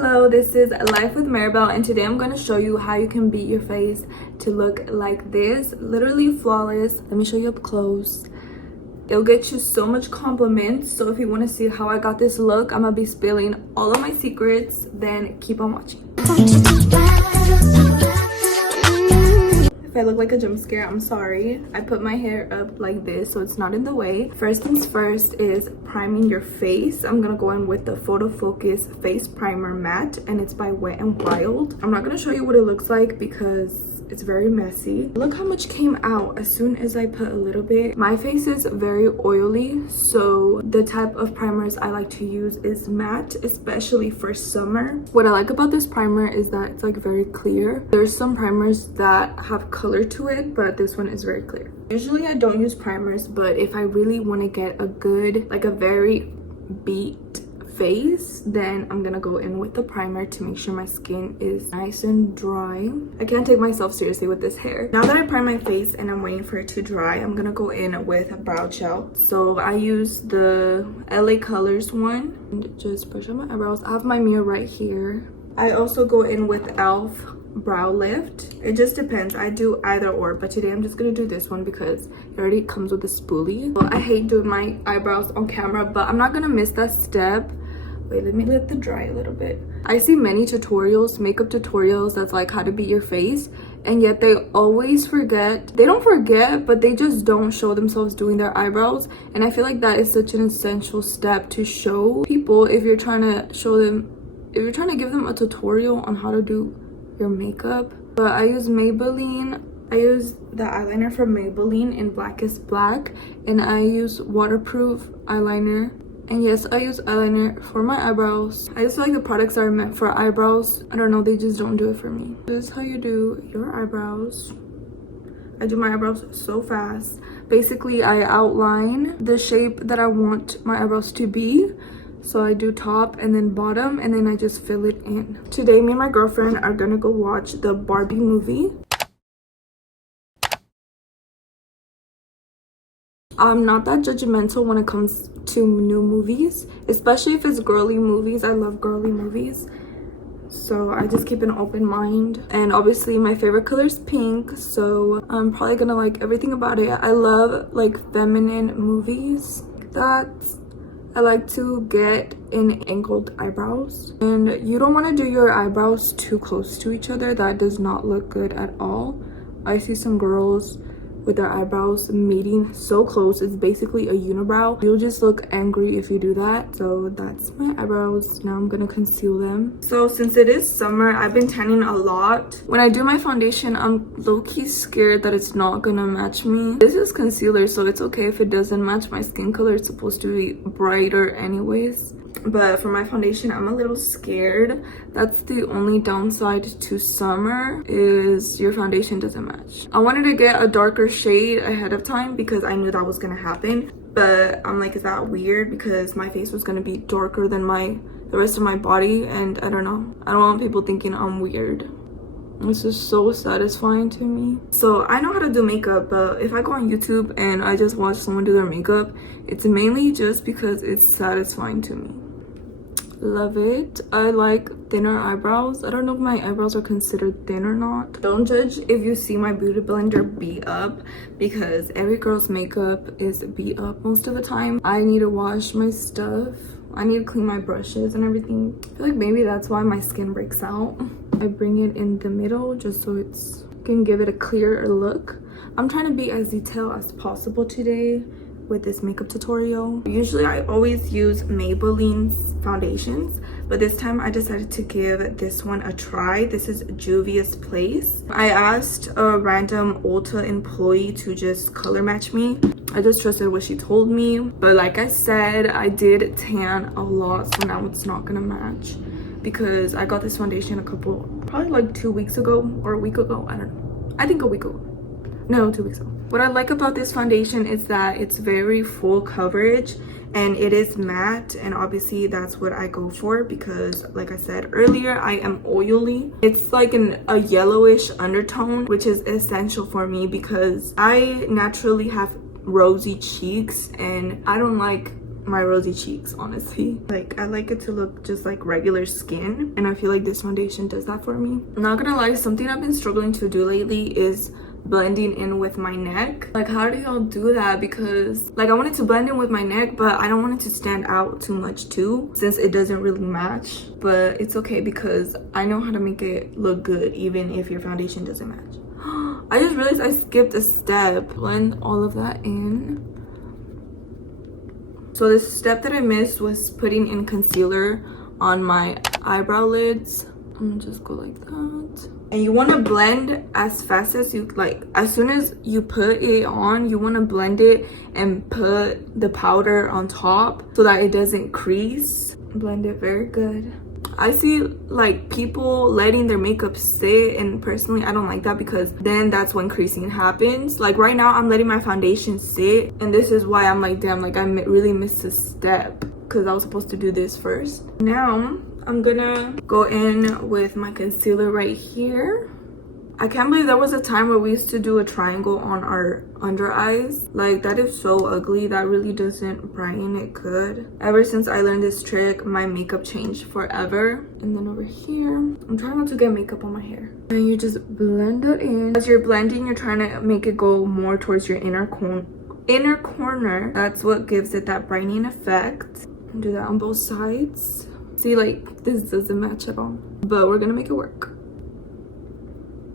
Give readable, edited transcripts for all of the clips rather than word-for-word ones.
Hello, this is Life with Maribel, and today I'm going to show you how you can beat your face to look like this. Literally flawless. Let me show you up close. It'll get you so much compliments. So if you want to see how I got this look, I'm going to be spilling all of my secrets. Then keep on watching. If I look like a jump scare, I'm sorry. I put my hair up like this so it's not in the way. First things first is priming your face. I'm gonna go in with the Photo Focus Face Primer Matte, and it's by Wet n Wild. I'm not gonna show you what it looks like because it's very messy. Look how much came out as soon as I put a little bit. My face is very oily, so the type of primers I like to use is matte, especially for summer. What I like about this primer is that it's like very clear. There's some primers that have color to it, but this one is very clear. Usually I don't use primers, but if I really want to get a good, like a very beat face, then I'm gonna go in with the primer to make sure my skin is nice and dry. I can't take myself seriously with this hair. Now that I prime my face and I'm waiting for it to dry, I'm gonna go in with a brow gel. So I use the LA Colors one and just brush on my eyebrows. I have my mirror right here. I also go in with e.l.f. brow lift. It just depends. I do either or, but today I'm just gonna do this one because it already comes with a spoolie. Well, I hate doing my eyebrows on camera, but I'm not gonna miss that step. Wait, let me let it dry a little bit. I see many tutorials, makeup tutorials, that's like how to beat your face, and yet they always forget. They don't forget, but they just don't show themselves doing their eyebrows. And I feel like that is such an essential step to show people if you're trying to show them, if you're trying to give them a tutorial on how to do your makeup. But I use Maybelline. I use the eyeliner from Maybelline in Black is Black, and I use waterproof eyeliner. And yes, I use eyeliner for my eyebrows. I just feel like the products are meant for eyebrows. I don't know, they just don't do it for me. This is how you do your eyebrows. I do my eyebrows so fast. Basically, I outline the shape that I want my eyebrows to be. So I do top and then bottom, and then I just fill it in. Today, me and my girlfriend are gonna go watch the Barbie movie. I'm not that judgmental when it comes to new movies, especially if it's girly movies. I love girly movies, so I just keep an open mind. And obviously my favorite color is pink, so I'm probably gonna like everything about it. I love like feminine movies that I like to get in angled eyebrows. And you don't want to do your eyebrows too close to each other. That does not look good at all. I see some girls with their eyebrows meeting so close. It's basically a unibrow. You'll just look angry if you do that. So that's my eyebrows. Now I'm gonna conceal them. So since it is summer, I've been tanning a lot. When I do my foundation, I'm low-key scared that it's not gonna match me. This is concealer, so it's okay if it doesn't match my skin color. It's supposed to be brighter anyways. But for my foundation, I'm a little scared. That's the only downside to summer, is your foundation doesn't match. I wanted to get a darker shade ahead of time because I knew that was gonna happen, but I'm like, is that weird? Because my face was gonna be darker than the rest of my body, and I don't know. I don't want people thinking I'm weird. This is so satisfying to me. So I know how to do makeup, but if I go on YouTube and I just watch someone do their makeup, it's mainly just because it's satisfying to me. Love it. I like thinner eyebrows. I don't know if my eyebrows are considered thin or not. Don't judge if you see my beauty blender beat up, because every girl's makeup is beat up most of the time. I need to wash my stuff. I need to clean my brushes and everything. I feel like maybe that's why my skin breaks out. I bring it in the middle just so it's can give it a clearer look. I'm trying to be as detailed as possible today with this makeup tutorial. Usually I always use Maybelline's foundations, but this time I decided to give this one a try. This is Juvia's Place. I asked a random Ulta employee to just color match me. I just trusted what she told me, but like I said, I did tan a lot, so now it's not gonna match because I got this foundation probably like 2 weeks ago or a week ago. I don't know. I think a week ago. No, 2 weeks ago. What I like about this foundation is that it's very full coverage and it is matte, and obviously that's what I go for because like I said earlier, I am oily. It's like a yellowish undertone, which is essential for me because I naturally have rosy cheeks and I don't like my rosy cheeks, honestly. Like, I like it to look just like regular skin, and I feel like this foundation does that for me. I'm not gonna lie, something I've been struggling to do lately is blending in with my neck. Like, how do y'all do that? Because like I want it to blend in with my neck, but I don't want it to stand out too much too, since it doesn't really match. But it's okay because I know how to make it look good even if your foundation doesn't match. I just realized I skipped a step. Blend all of that in. So the step that I missed was putting in concealer on my eyebrow lids. I'm gonna just go like that. And you want to blend as fast as you like. As soon as you put it on, you want to blend it and put the powder on top so that it doesn't crease. Blend it very good. I see like people letting their makeup sit, and personally I don't like that because then that's when creasing happens. Like right now I'm letting my foundation sit, and this is why I'm like, damn, like I really missed a step because I was supposed to do this first. Now I'm gonna go in with my concealer right here. I can't believe there was a time where we used to do a triangle on our under eyes. Like, that is so ugly. That really doesn't brighten it good. Ever since I learned this trick, my makeup changed forever. And then over here, I'm trying not to get makeup on my hair. And you just blend it in. As you're blending, you're trying to make it go more towards your inner corner. That's what gives it that brightening effect. Do that on both sides. See, like, this doesn't match at all, but we're gonna make it work.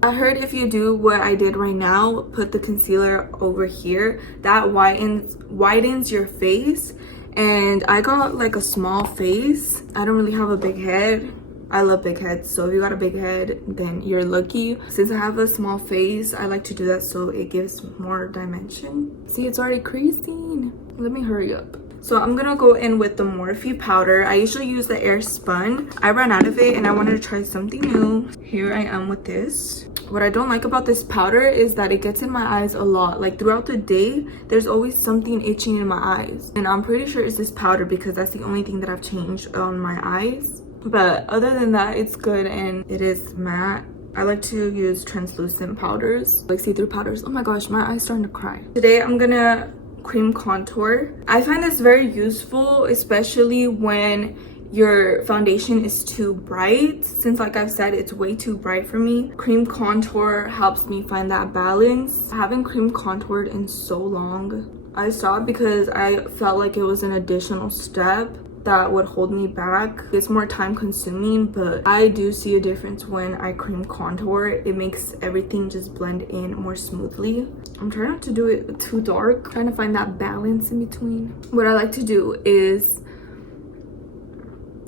I heard if you do what I did right now, put the concealer over here, that widens your face. And I got like a small face. I don't really have a big head. I love big heads, so if you got a big head, then you're lucky. Since I have a small face, I like to do that so it gives more dimension. See, it's already creasing. Let me hurry up. So I'm gonna go in with the Morphe powder. I usually use the Air Spun. I ran out of it and I wanted to try something new. Here I am with this. What I don't like about this powder is that it gets in my eyes a lot. Like throughout the day, there's always something itching in my eyes. And I'm pretty sure it's this powder because that's the only thing that I've changed on my eyes. But other than that, it's good and it is matte. I like to use translucent powders, like see-through powders. Oh my gosh, my eye's starting to cry. Today I'm gonna cream contour. I find this very useful, especially when your foundation is too bright, since like I've said, it's way too bright for me. Cream contour helps me find that balance. I haven't cream contoured in so long. I stopped because I felt like it was an additional step that would hold me back. It's more time consuming, but I do see a difference when I cream contour. It makes everything just blend in more smoothly. I'm trying not to do it too dark, trying to find that balance in between. What I like to do is,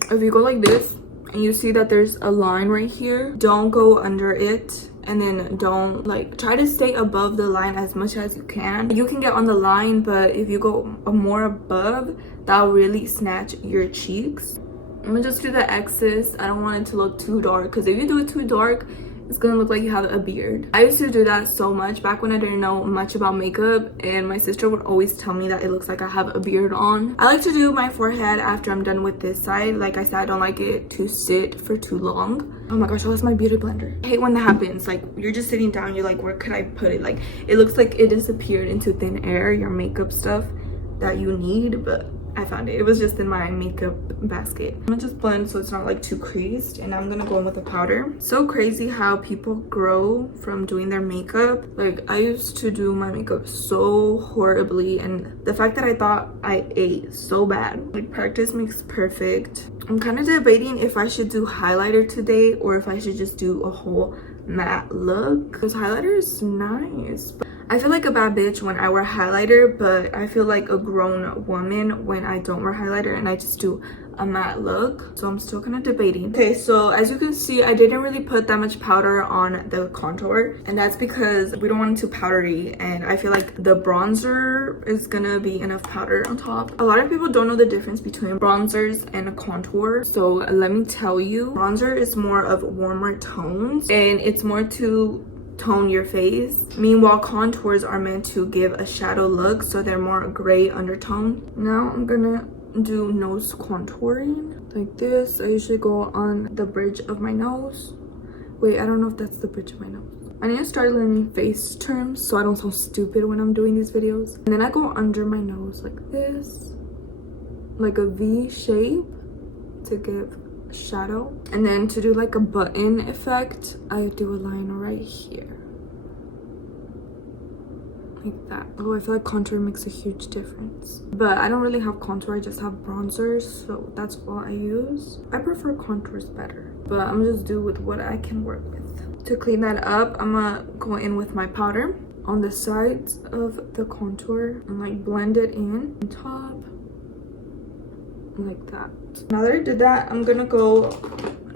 if you go like this and you see that there's a line right here, don't go under it, and then don't like try to stay above the line as much as you can. You can get on the line, but if you go more above, that'll really snatch your cheeks. I'm gonna just do the excess. I don't want it to look too dark, because if you do it too dark, it's gonna look like you have a beard. I used to do that so much back when I didn't know much about makeup, and my sister would always tell me that it looks like I have a beard on. I like to do my forehead after I'm done with this side. Like I said, I don't like it to sit for too long. Oh my gosh, I lost my beauty blender. I hate when that happens. Like, you're just sitting down, you're like, where could I put it? Like, it looks like it disappeared into thin air, your makeup stuff that you need, but I found it. It was just in my makeup basket. I'm gonna just blend so it's not like too creased, and I'm gonna go in with the powder. So crazy how people grow from doing their makeup. Like, I used to do my makeup so horribly, and the fact that I thought I ate so bad. Like, practice makes perfect. I'm kind of debating if I should do highlighter today or if I should just do a whole matte look, because highlighter is nice. I feel like a bad bitch when I wear highlighter, but I feel like a grown woman when I don't wear highlighter and I just do a matte look. So I'm still kind of debating. Okay, so as you can see, I didn't really put that much powder on the contour, and that's because we don't want it too powdery, and I feel like the bronzer is gonna be enough powder on top. A lot of people don't know the difference between bronzers and a contour, so let me tell you. Bronzer is more of warmer tones, and it's more to tone your face. Meanwhile, contours are meant to give a shadow look, so they're more gray undertone. Now I'm gonna do nose contouring like this. I usually go on the bridge of my nose. Wait, I don't know if that's the bridge of my nose. I need to start learning face terms so I don't sound stupid when I'm doing these videos. And then I go under my nose like this. like a V shape to give shadow, and then to do like a button effect, I do a line right here like that. Oh, I feel like contour makes a huge difference, but I don't really have contour, I just have bronzers, so that's all I use. I prefer contours better, but I'm just do with what I can work with. To clean that up, I'm gonna go in with my powder on the sides of the contour and like blend it in on top like that. Now that I did that, I'm gonna go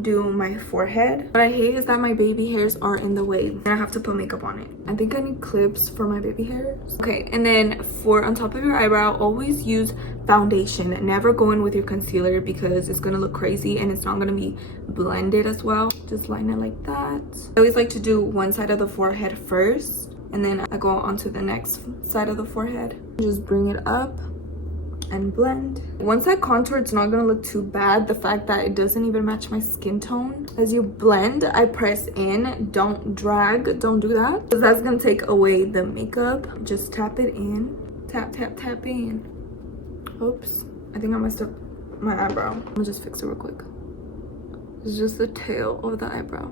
do my forehead. What I hate is that my baby hairs are in the way and I have to put makeup on it. I think I need clips for my baby hairs. Okay, and then for on top of your eyebrow, always use foundation. Never go in with your concealer because it's gonna look crazy and it's not gonna be blended as well. Just line it like that. I always like to do one side of the forehead first, and then I go on to the next side of the forehead. Just bring it up and blend. Once I contour, it's not gonna look too bad. The fact that it doesn't even match my skin tone. As you blend, I press in, don't drag, don't do that, because that's gonna take away the makeup. Just tap it in, tap in. Oops, I think I messed up my eyebrow. I'm gonna just fix it real quick. It's just the tail of the eyebrow.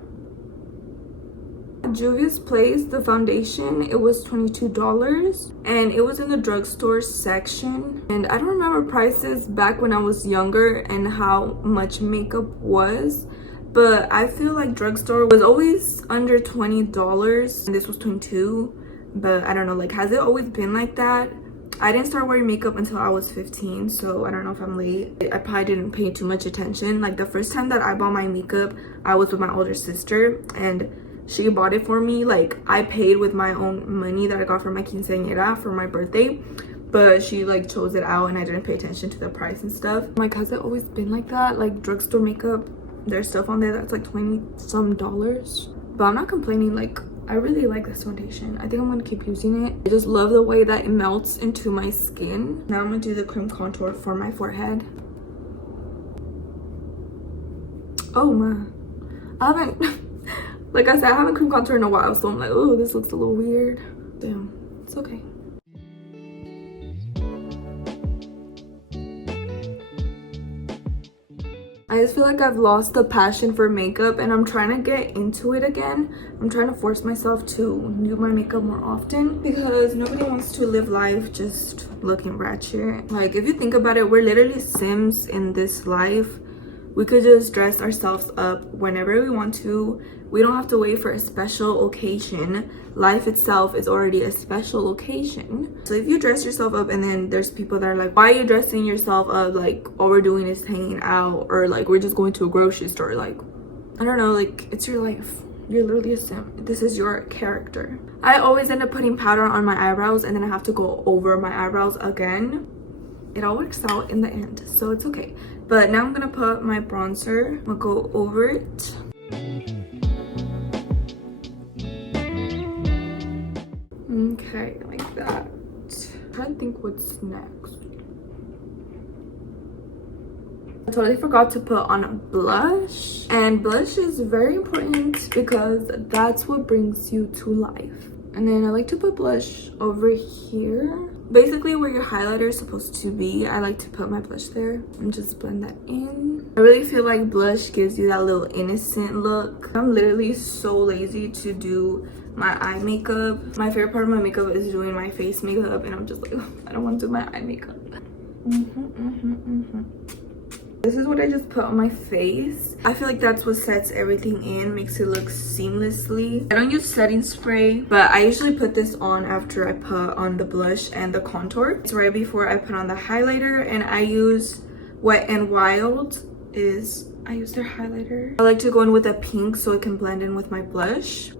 Juvia's Place, the foundation, it was $22 and it was in the drugstore section, and I don't remember prices back when I was younger and how much makeup was, but I feel like drugstore was always under $20 and this was $22, but I don't know, like, has it always been like that? I didn't start wearing makeup until I was 15, so I don't know if I'm late. I probably didn't pay too much attention. Like, the first time that I bought my makeup, I was with my older sister and she bought it for me. Like, I paid with my own money that I got from my quinceañera for my birthday, but she like chose it out and I didn't pay attention to the price and stuff. Like, has it always been like that? Like, drugstore makeup, there's stuff on there that's like $20 some, but I'm not complaining. Like, I really like this foundation. I think I'm gonna keep using it. I just love the way that it melts into my skin. Now I'm gonna do the cream contour for my forehead. Oh man, I haven't like I said, I haven't cream contour in a while, so I'm like, oh, this looks a little weird. Damn, it's okay. I just feel like I've lost the passion for makeup and I'm trying to get into it again. I'm trying to force myself to do my makeup more often because nobody wants to live life just looking ratchet. Like, if you think about it, we're literally Sims in this life. We could just dress ourselves up whenever we want to. We don't have to wait for a special occasion. Life itself is already a special occasion. So if you dress yourself up and then there's people that are like, why are you dressing yourself up? Like, all we're doing is hanging out, or like we're just going to a grocery store. Like, I don't know, like, it's your life. You're literally a sim. This is your character. I always end up putting powder on my eyebrows and then I have to go over my eyebrows again. It all works out in the end, so it's okay. But now I'm gonna put my bronzer. I'm gonna go over it. Okay, like that. I'm trying to think what's next. I totally forgot to put on blush, and blush is very important because that's what brings you to life. And then I like to put blush over here, basically where your highlighter is supposed to be. I like to put my blush there and just blend that in. I really feel like blush gives you that little innocent look. I'm literally so lazy to do my eye makeup. My favorite part of my makeup is doing my face makeup, and I'm just like, I don't want to do my eye makeup. This is what I just put on my face. I feel like that's what sets everything in, makes it look seamlessly. I don't use setting spray, but I usually put this on after I put on the blush and the contour. It's right before I put on the highlighter, and I use Wet n Wild. I use their highlighter. I like to go in with a pink so it can blend in with my blush.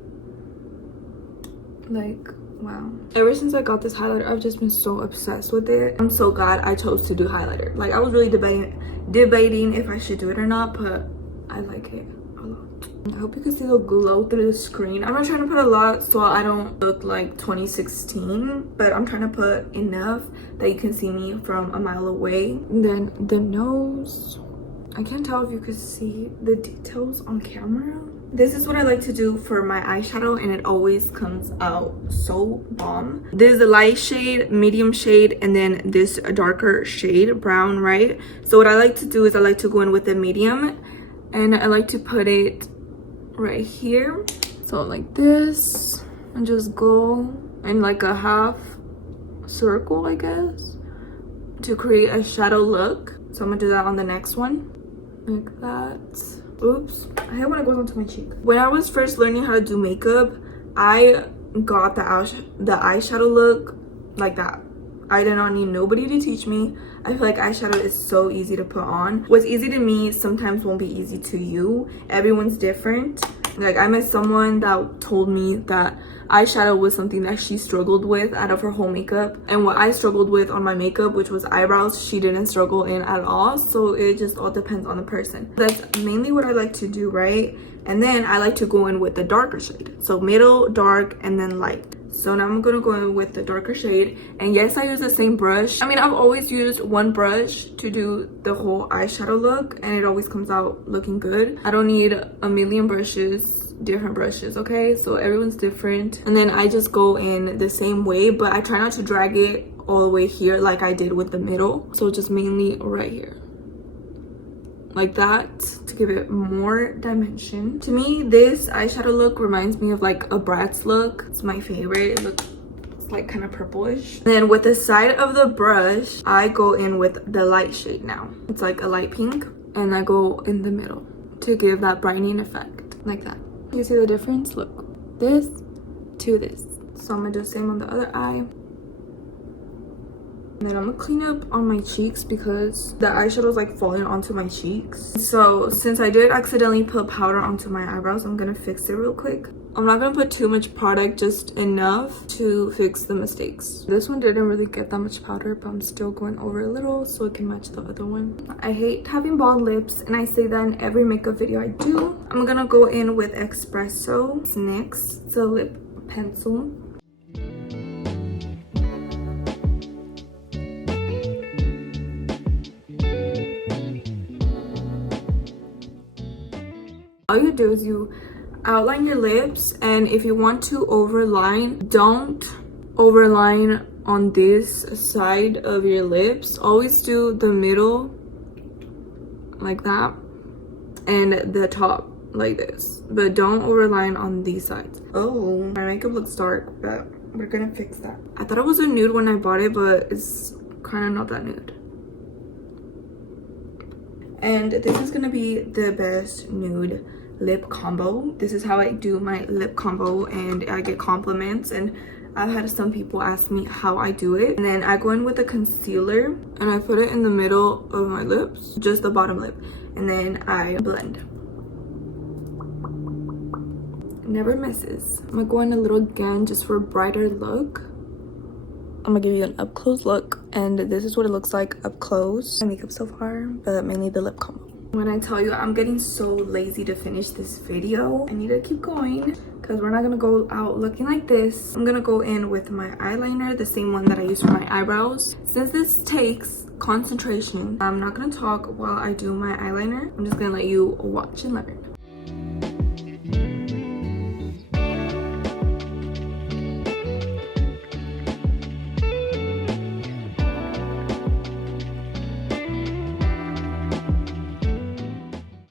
Like, wow. Ever since I got this highlighter, I've just been so obsessed with it. I'm so glad I chose to do highlighter. Like, I was really debating if I should do it or not, but I like it a lot. I hope you can see the glow through the screen. I'm not trying to put a lot so I don't look like 2016, but I'm trying to put enough that you can see me from a mile away. And then the nose, I can't tell if you could see the details on camera. This is what I like to do for my eyeshadow, and it always comes out so bomb. This is a light shade, medium shade, and then this darker shade, brown, right? So what I like to do is I like to go in with the medium, and I like to put it right here. So like this, and just go in like a half circle, I guess, to create a shadow look. So I'm gonna do that on the next one, like that. Oops, I hate when it goes onto my cheek. When I was first learning how to do makeup, I got the eyeshadow look like that. I did not need nobody to teach me. I feel like eyeshadow is so easy to put on. What's easy to me sometimes won't be easy to you. Everyone's different. Like, I met someone that told me that eyeshadow was something that she struggled with out of her whole makeup, and what I struggled with on my makeup, which was eyebrows, she didn't struggle in at all. So it just all depends on the person. That's mainly what I like to do, right? And then I like to go in with the darker shade, so middle, dark, and then light. So now I'm gonna go in with the darker shade, and yes, I use the same brush. I mean, I've always used one brush to do the whole eyeshadow look, and it always comes out looking good. I don't need a million brushes, different brushes, okay? So everyone's different. And then I just go in the same way, but I try not to drag it all the way here like I did with the middle. So just mainly right here, like that, to give it more dimension. To me, this eyeshadow look reminds me of like a Bratz look. It's my favorite. It looks like kind of purplish. Then with the side of the brush, I go in with the light shade now. It's like a light pink, and I go in the middle to give that brightening effect, like that. You see the difference? Look, this to this. So I'm gonna do the same on the other eye. And then I'm gonna clean up on my cheeks because the eyeshadow is like falling onto my cheeks. So since I did accidentally put powder onto my eyebrows, I'm gonna fix it real quick. I'm not gonna put too much product, just enough to fix the mistakes. This one didn't really get that much powder, but I'm still going over a little so it can match the other one. I hate having bald lips, and I say that in every makeup video I do. I'm gonna go in with Espresso next. It's a lip pencil. All you do is you outline your lips, and if you want to overline, don't overline on this side of your lips. Always do the middle like that, and the top like this, but don't overline on these sides. Oh, my makeup looks dark, but we're gonna fix that. I thought it was a nude when I bought it, but it's kind of not that nude. And this is gonna be the best nude lip combo. This is how I do my lip combo, and I get compliments, and I've had some people ask me how I do it. And then I go in with a concealer, and I put it in the middle of my lips, just the bottom lip, and then I blend. It never misses. I'm gonna go in a little again just for a brighter look. I'm gonna give you an up close look, and this is what it looks like up close. My makeup so far, but mainly the lip combo. When I tell you I'm getting so lazy to finish this video, I need to keep going because we're not gonna go out looking like this. I'm gonna go in with my eyeliner, the same one that I use for my eyebrows. Since this takes concentration, I'm not gonna talk while I do my eyeliner. I'm just gonna let you watch and learn.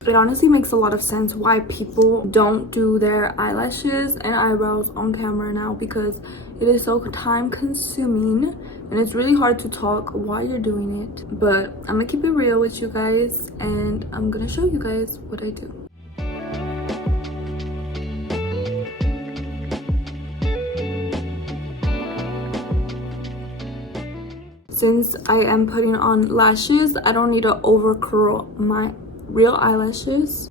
It honestly makes a lot of sense why people don't do their eyelashes and eyebrows on camera now, because it is so time consuming and it's really hard to talk while you're doing it. But I'm gonna keep it real with you guys, and I'm gonna show you guys what I do. Since I am putting on lashes, I don't need to over curl my real eyelashes.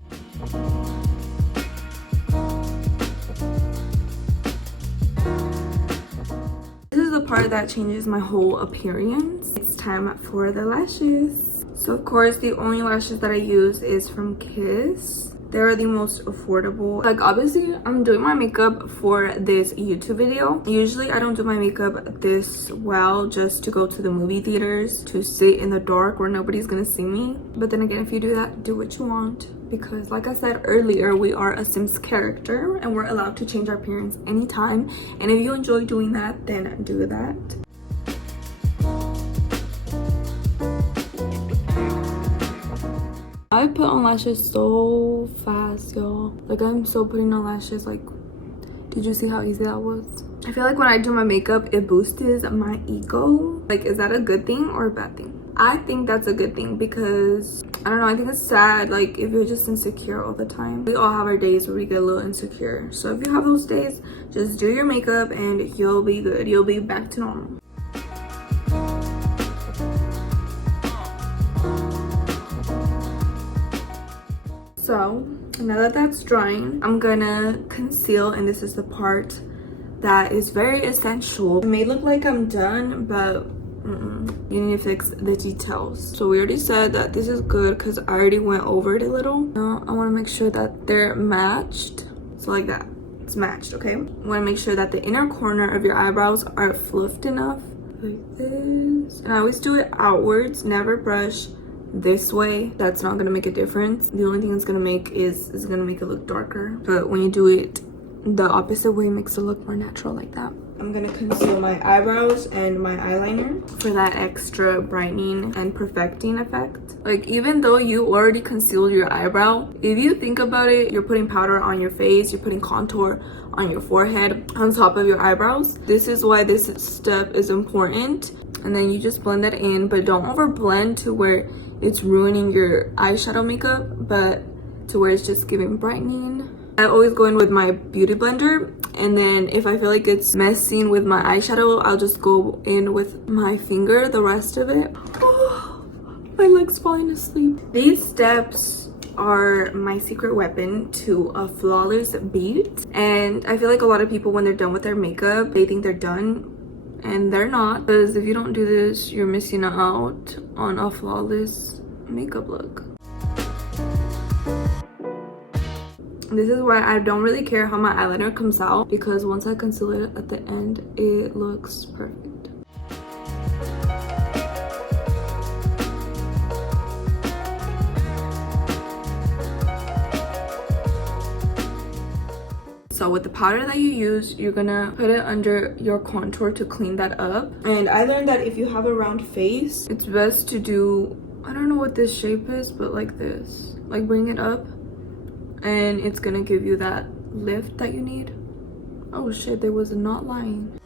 This is the part that changes my whole appearance. It's time for the lashes. So of course the only lashes that I use is from Kiss. They're the most affordable. Like, obviously I'm doing my makeup for this YouTube video. Usually I don't do my makeup this well, just to go to the movie theaters, to sit in the dark where nobody's gonna see me. But then again, if you do that, do what you want, because like I said earlier, we are a Sims character and we're allowed to change our appearance anytime. And if you enjoy doing that, then do that. I put on lashes so fast, y'all. Like, I'm so putting on lashes. Like, did you see how easy that was? I feel like when I do my makeup, it boosts my ego. Like, is that a good thing or a bad thing? I think that's a good thing, because I don't know, I think it's sad, like, if you're just insecure all the time. We all have our days where we get a little insecure. So if you have those days, just do your makeup and you'll be good. You'll be back to normal. So now that that's drying, I'm gonna conceal, and this is the part that is very essential. It may look like I'm done, but you need to fix the details. So we already said that this is good because I already went over it a little. Now I want to make sure that they're matched. So like that, it's matched. Okay, I want to make sure that the inner corner of your eyebrows are fluffed enough, like this. And I always do it outwards, never brush this way. That's not gonna make a difference. The only thing it's gonna make is gonna make it look darker, but when you do it the opposite way, it makes it look more natural, like that. I'm gonna conceal my eyebrows and my eyeliner for that extra brightening and perfecting effect. Like, even though you already concealed your eyebrow, if you think about it, you're putting powder on your face, you're putting contour on your forehead on top of your eyebrows. This is why this step is important. And then you just blend that in, but don't over blend to where it's ruining your eyeshadow makeup, but to where it's just giving brightening. I always go in with my beauty blender, and then if I feel like it's messing with my eyeshadow, I'll just go in with my finger the rest of it. Oh, my leg's falling asleep. These steps are my secret weapon to a flawless beat, and I feel like a lot of people, when they're done with their makeup, they think they're done, and they're not, because if you don't do this, you're missing out on a flawless makeup look. This is why I don't really care how my eyeliner comes out, because once I conceal it at the end, it looks perfect. So with the powder that you use, you're gonna put it under your contour to clean that up. And I learned that if you have a round face, it's best to do, I don't know what this shape is, but like this. Like, bring it up, and it's gonna give you that lift that you need. Oh shit, there was a knot lying.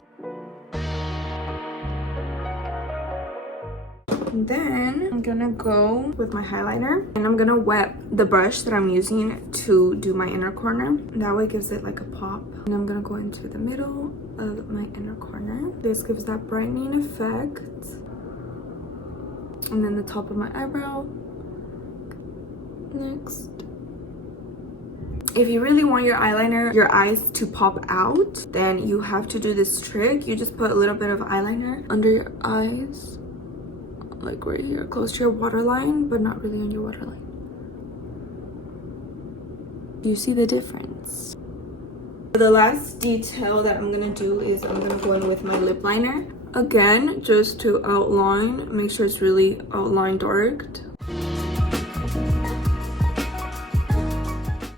And then I'm gonna go with my highlighter, and I'm gonna wet the brush that I'm using to do my inner corner. That way it gives it like a pop. And I'm gonna go into the middle of my inner corner. This gives that brightening effect. And then the top of my eyebrow. Next. If you really want your eyeliner, your eyes to pop out, then you have to do this trick. You just put a little bit of eyeliner under your eyes, like right here, close to your waterline, but not really on your waterline. Do you see the difference? The last detail that I'm gonna do is I'm gonna go in with my lip liner. Again, just to outline, make sure it's really outline darked.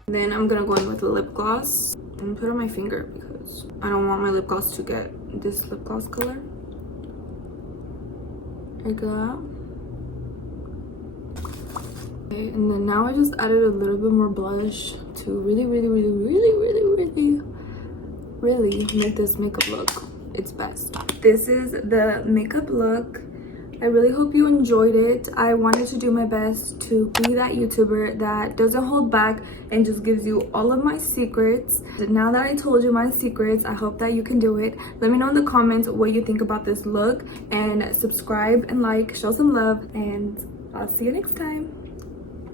Then I'm gonna go in with a lip gloss and put it on my finger, because I don't want my lip gloss to get this lip gloss color. Like that. Okay, and then now I just added a little bit more blush to really make this makeup look its best. This is the makeup look. I really hope you enjoyed it. I wanted to do my best to be that YouTuber that doesn't hold back and just gives you all of my secrets. Now that I told you my secrets, I hope that you can do it. Let me know in the comments what you think about this look, and subscribe and like, show some love, and I'll see you next time.